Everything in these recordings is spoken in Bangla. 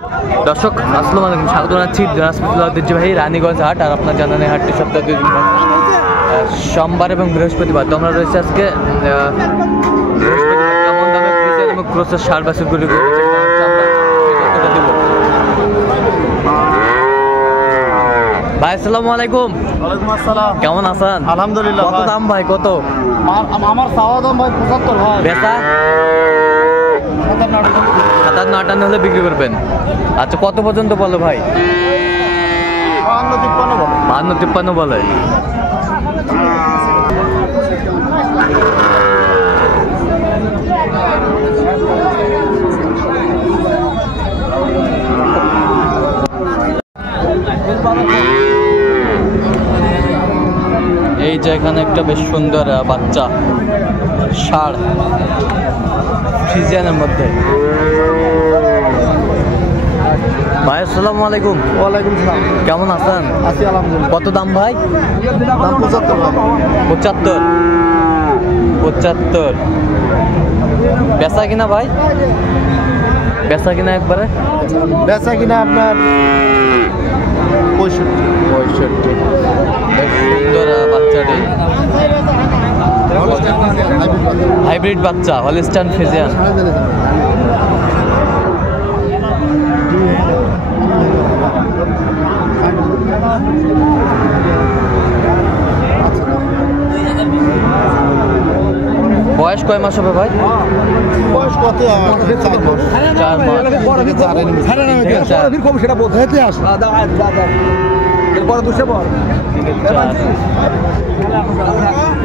দর্শক আসসালামু আলাইকুম, স্বাগত জানাচ্ছি দিনাজপুর ঐতিহ্যবাহী রানীগঞ্জ হাট। আর আপনার জানেন এই হাটটি সপ্তাহে 2 দিন সোমবার এবং বৃহস্পতিবার। তো আমরা রয়েছে আজকে বৃহস্পতিবার। কেমন দামে ফ্রিজের এবং ক্রোসের সার বাছুরগুলি ভাই। আসসালামু আলাইকুম। ওয়ালাইকুম আসসালাম। কেমন আছেন? আলহামদুলিল্লাহ। কত দাম ভাই? কত আমার চাওয়া দাম ভাই 75 ভাই। বেচা 57-58 হলে বিক্রি করবেন। আচ্ছা, কত পর্যন্ত বলো ভাই? 52-53 বলে। এই যে এখানে একটা বেশ সুন্দর বাচ্চা ষাঁড় ফ্রিজিয়ানের মধ্যে। ভাই আসসালামু আলাইকুম। ওয়ালাইকুম সালাম। কেমন আছেন? আছি আলহামদুলিল্লাহ। কত দাম ভাই? দাম 75 ভাই। 75 বেচা কিনা ভাই? বেচা কিনা একবারে? বেচা কিনা আপনার 65 বেশ সুন্দর বাচ্চাটি, হাইব্রিড বাচ্চা হলিস্টাইন ফ্রিজিয়ান। বয়স কয় মাস হবে ভাই? বয়স কত? 4 মাস। 4 মাস। সেটা বোঝাইতে আস।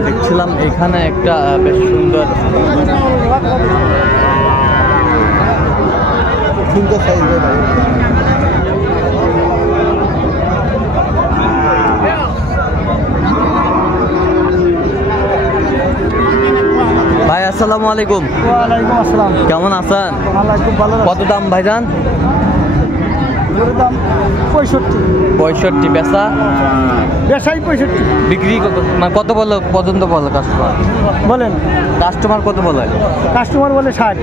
দেখছিলাম এখানে একটা বেশ সুন্দর সাইজ ভাই। আসসালামু আলাইকুম। ওয়ালাইকুম আসসালাম। কেমন আছেন? খুব ভালো। কত দাম ভাইজান? দাম 65। বেচা? বেচাই 65। বিক্রি মানে কত বলে পর্যন্ত বলে কাস্টমার? বলেন কাস্টমার কত বলে? কাস্টমার বলে 60।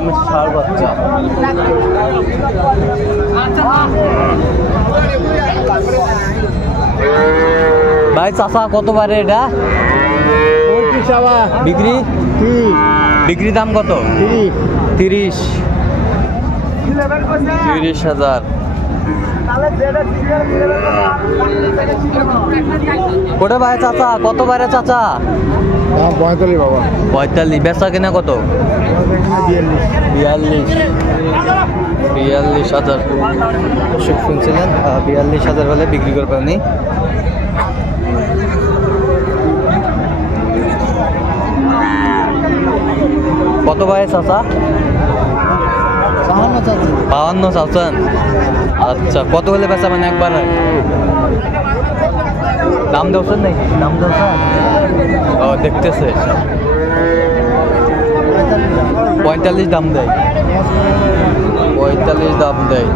আমি ষাঁড় বাচ্চা। ভাই চাচা কত বারে এটা বিক্রি? বিক্রি দাম কত? 30,000। ওটা ভাই চাচা কত বারে চাচা? 45 বাবা। 45। বেচা কিনা কত? 42,000। দর্শক শুনছিলেন 42,000 হলে বিক্রি করবেন। কত ভাই চাচা? 52 চাচ্ছেন। আচ্ছা, কত হলে বেচা মানে একবার দাম দেওছেন নাকি? দাম দেওছেন? ও দেখতেছে 45 দাম দেয়। 45 দাম দেয়।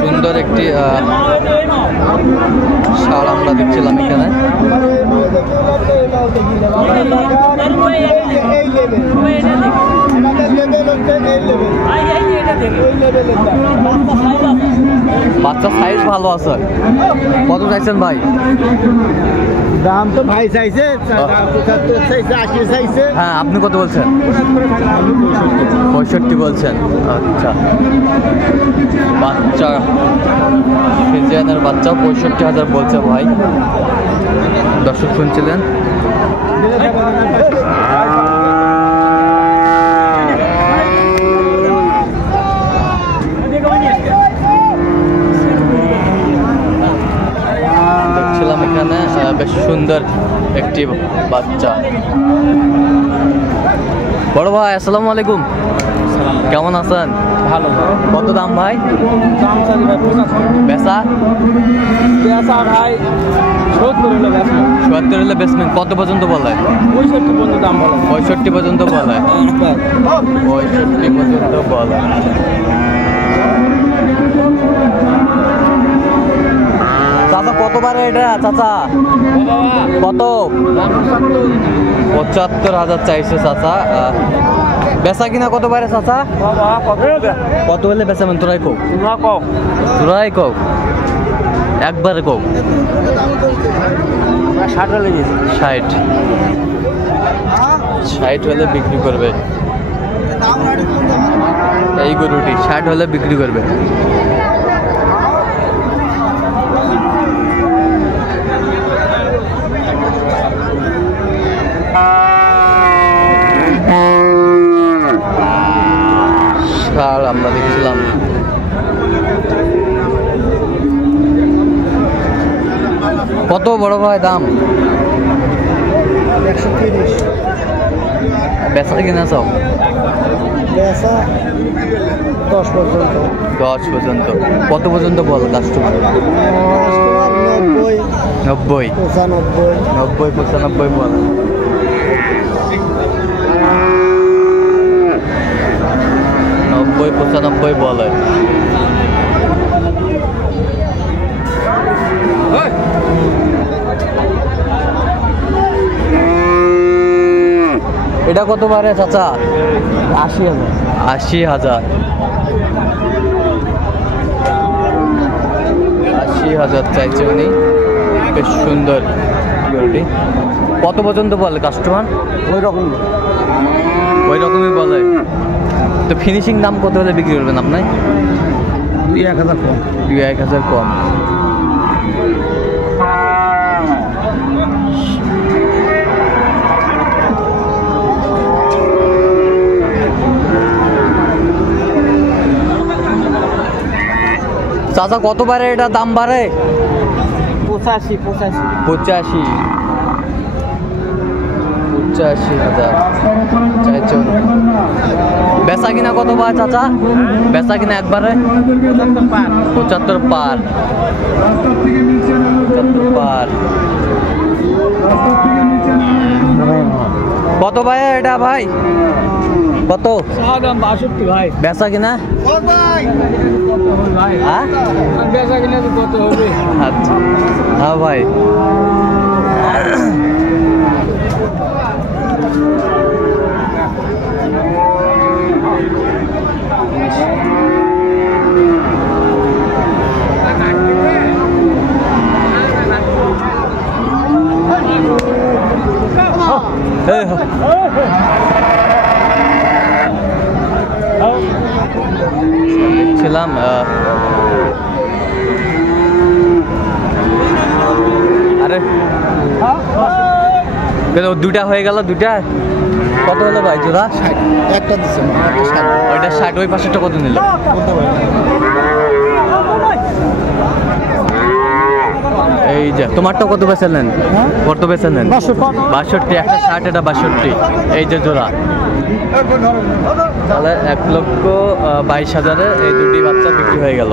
সুন্দর একটি ষাঁড় আমরা দেখছিলাম এখানে। বাচ্চার সাইজ ভালো আছে। কত চাইছেন ভাই? দাম তো ভাই চাইছে 75 চাইছে, 80 চাইছে। হ্যাঁ, আপনি কত বলছেন? 65 বলছেন। আচ্ছা, বাচ্চা ফ্রিজিয়ানের বাচ্চা 65,000 বলছে ভাই। দর্শক শুনছিলেন। দেখছিলাম এখানে বেশ সুন্দর একটি বাচ্চা। বড় ভাই আসসালামু আলাইকুম। কেমন আছেন? ভালো। কত দাম ভাই? দাম চাই ভাই 75। বেচা? বেচা ভাই 70 হলে বেচবেন। 70 হলে বেচবেন। কত পর্যন্ত বলে? 65 পর্যন্ত দাম বলে। 65 পর্যন্ত বলে। 65 পর্যন্ত বলে। কতবারে এটা চাচা? কত? 75,000 চাইছে চাচা। বেচা কিনা কতবারে চাচা? কত হলে বেচাবেন? তোরাই কও, তোরাই কও, একবারে কও। 60 হলে বিক্রি করবে এই গরুটি। 60 হলে বিক্রি করবে। ষাঁড় আমরা দেখছিলাম। কত বড় ভাই দাম? 130। বেচা কিনা চাও? বেচা 10 পর্যন্ত। 10 পর্যন্ত। কত পর্যন্ত বল কাস্টমার? 90, 95। 95 বল। বলে। এটা কত বারে চাচা? 80,000। 80,000। 80,000 চাইছে উনি। বেশ সুন্দর গরুটি। কত পর্যন্ত বলে কাস্টমার? ওই রকমই বলে। তো ফিনিশিং দাম কত হলে বিক্রি করবেন আপনি? 2-1,000 কম। 2-1,000 কম। চাচা কত বারে এটা দাম বাড়ে? 85,000 চাইছে। বেচা কিনা কত বার চাচা? বেচা কিনা একবারে 75 পার। কত ভাই এটা ভাই? কত? 62 ভাই। বেচা কিনা? হ্যাঁ বেচা কিনা কত হবে? আচ্ছা হ্যাঁ ভাই। দেখছিলাম আরে দুটা হয়ে গেল। দুটা কত হলো ভাই জোড়া? একটা দিছে। ওইটা 60। ওই পাশেরটা কত নিল? এই যে তোমারটা কত বেচলেন? কত বেচলেন? 62। একটা 60, এটা 62। এই যে জোড়া। তাহলে 1,22,000-এ এই দুটি বাচ্চা বিক্রি হয়ে গেল।